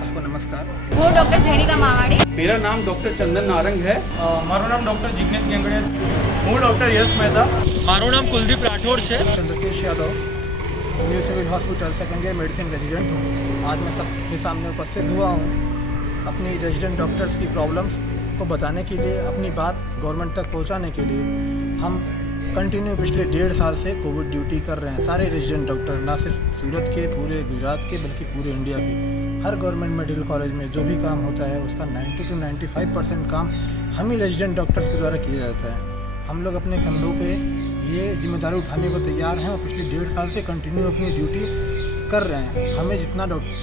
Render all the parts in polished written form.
आपको नमस्कार। હું ડૉક્ટર જેનિકા માવાણી. मेरा नाम डॉक्टर चंदन नारंग है। મારું નામ ડૉક્ટર જિગ્નેશ ગેંગડિયા છે. હું ડૉક્ટર યશ મહેતા. મારું નામ કુલદીપ રાઠોડ છે. Chandrakesh Yadav, new civil hospital second year medicine resident हूँ। आज मैं सबके सामने उपस्थित हुआ हूँ अपनी रेजिडेंट डॉक्टर्स की प्रॉब्लम्स को बताने के लिए, अपनी बात गवर्नमेंट तक पहुँचाने के लिए। हम कंटिन्यू पिछले 1.5 साल से कोविड ड्यूटी कर रहे हैं, सारे रेजिडेंट डॉक्टर, ना सिर्फ सूरत के, पूरे गुजरात के, बल्कि पूरे इंडिया के। हर गवर्नमेंट मेडिकल कॉलेज में जो भी काम होता है उसका 90 to 95% काम हम ही रेजिडेंट डॉक्टर्स के द्वारा किया जाता है। हम लोग अपने कंधों पे ये जिम्मेदारी उठाने को तैयार हैं और पिछले 1.5 साल से कंटिन्यू अपनी ड्यूटी कर रहे हैं। हमें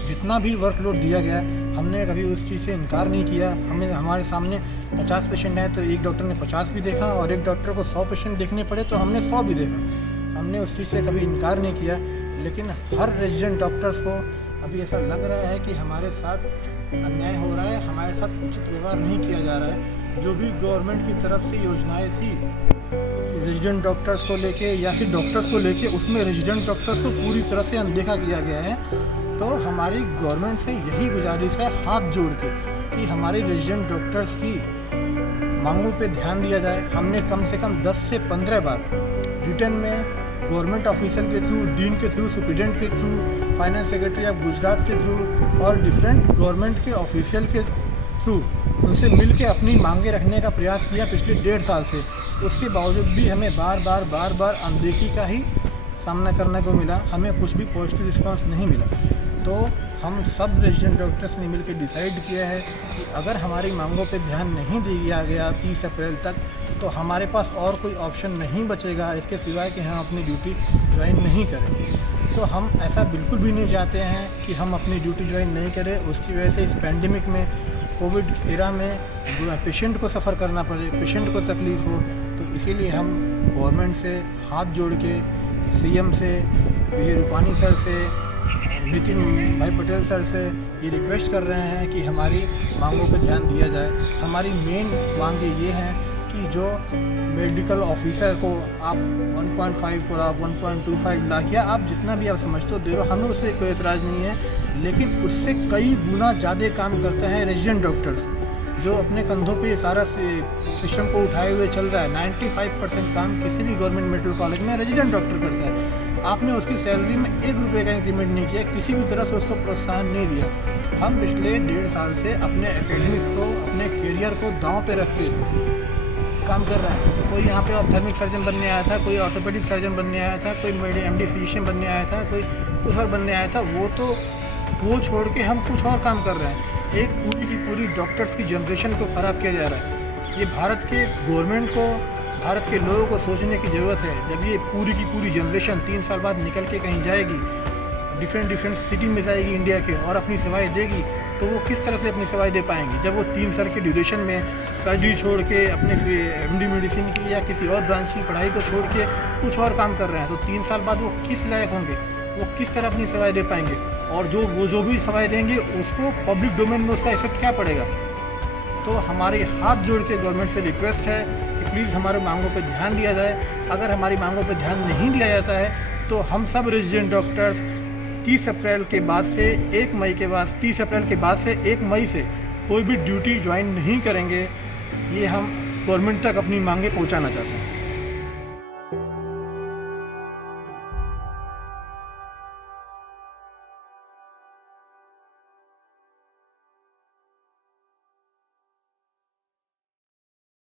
जितना भी वर्कलोड दिया गया हमने कभी उस चीज़ से इनकार नहीं किया। हमें हमारे सामने 50 पेशेंट हैं तो एक डॉक्टर ने 50 भी देखा, और एक डॉक्टर को 100 पेशेंट देखने पड़े तो हमने 100 भी देखा। हमने उस चीज़ से कभी इनकार नहीं किया। लेकिन हर रेजिडेंट डॉक्टर्स को अभी ऐसा लग रहा है कि हमारे साथ अन्याय हो रहा है, हमारे साथ उचित व्यवहार नहीं किया जा रहा है। जो भी गवर्नमेंट की तरफ से योजनाएं थी रेजिडेंट डॉक्टर्स को लेके या फिर डॉक्टर्स को लेके, उसमें रेजिडेंट डॉक्टर्स को पूरी तरह से अनदेखा किया गया है। तो हमारी गवर्नमेंट से यही गुजारिश है हाथ जोड़ के कि हमारे रेजिडेंट डॉक्टर्स की मांगों पे ध्यान दिया जाए। हमने कम से कम 10 से 15 बार रिटर्न में गवर्नमेंट ऑफिसर के थ्रू, डीन के थ्रू, सुप्रिटेंडेंट के through, finance secretary of Gujarat के थ्रू और डिफरेंट गवर्नमेंट के ऑफिशियल के थ्रू उनसे मिल के अपनी मांगे रखने का प्रयास किया पिछले 1.5 साल से। उसके बावजूद भी हमें बार बार अनदेखी का ही सामना करने को मिला। हमें कुछ भी पॉजिटिव रिस्पांस नहीं मिला। तो हम सब रेजिडेंट डॉक्टर्स ने मिलकर डिसाइड किया है कि अगर हमारी मांगों पे ध्यान नहीं दिया गया 30 अप्रैल तक, तो हमारे पास और कोई ऑप्शन नहीं बचेगा इसके सिवाय कि हम अपनी ड्यूटी ज्वाइन नहीं करें। तो हम ऐसा बिल्कुल भी नहीं चाहते हैं कि हम अपनी ड्यूटी ज्वाइन नहीं करें। उसकी वजह से इस पैंडेमिक में, कोविड एरा में पेशेंट को सफ़र करना पड़े, पेशेंट को तकलीफ़ हो। तो इसीलिए हम गवर्नमेंट से हाथ जोड़ के, सीएम से, विजय रूपानी सर से, नितिन भाई पटेल सर से ये रिक्वेस्ट कर रहे हैं कि हमारी मांगों पर ध्यान दिया जाए। हमारी मेन मांगे ये हैं कि जो मेडिकल ऑफिसर को आप 1.5 लाख, 1.25 लाख या आप जितना भी आप समझते हो दे रहे हो, हमें उससे कोई एतराज़ नहीं है। लेकिन उससे कई गुना ज़्यादा काम करते हैं रेजिडेंट डॉक्टर्स, जो अपने कंधों पे सारा सिस्टम को उठाए हुए चल रहा है। 95% काम किसी भी गवर्नमेंट मेडिकल कॉलेज में रेजिडेंट डॉक्टर करता है। आपने उसकी सैलरी में 1 रुपये का इंक्रीमेंट नहीं किया, किसी भी तरह से उसको प्रोत्साहन नहीं दिया। हम पिछले 1.5 साल से अपने एकेडमिक्स को, अपने करियर को दांव पे रख के काम कर रहा है। कोई यहाँ पे ऑप्थेल्मिक सर्जन बनने आया था, कोई ऑर्थोपेडिक सर्जन बनने आया था, कोई MD फिजिशियन बनने आया था, कोई कुछ और बनने आया था। वो छोड़ के हम कुछ और काम कर रहे हैं। एक पूरी की पूरी डॉक्टर्स की जनरेशन को ख़राब किया जा रहा है। ये भारत के गवर्नमेंट को, भारत के लोगों को सोचने की ज़रूरत है। जब ये पूरी की पूरी जनरेशन 3 साल बाद निकल के कहीं जाएगी, डिफरेंट सिटी में जाएगी इंडिया के, और अपनी सेवाएं देगी, तो वो किस तरह से अपनी सेवाएं दे पाएंगी जब वो 3 साल के ड्यूरेशन में सर्जरी छोड़ के अपने MD मेडिसिन की या किसी और ब्रांच की पढ़ाई को छोड़ के कुछ और काम कर रहे हैं। तो 3 साल बाद वो किस लायक होंगे, वो किस तरह अपनी सेवाएं दे पाएंगे, और जो भी सेवाएं देंगे उसको पब्लिक डोमेन में उसका इफेक्ट क्या पड़ेगा। तो हमारे हाथ जोड़ के गवर्नमेंट से रिक्वेस्ट है कि प्लीज़ हमारे मांगों पर ध्यान दिया जाए। अगर हमारी मांगों पर ध्यान नहीं दिया जाता है तो हम सब रेजिडेंट डॉक्टर्स 30 अप्रैल के बाद से 1 मई के बाद 30 अप्रैल के बाद से 1 मई से कोई भी ड्यूटी ज्वाइन नहीं करेंगे। ये हम गवर्नमेंट तक अपनी मांगें पहुंचाना चाहते हैं।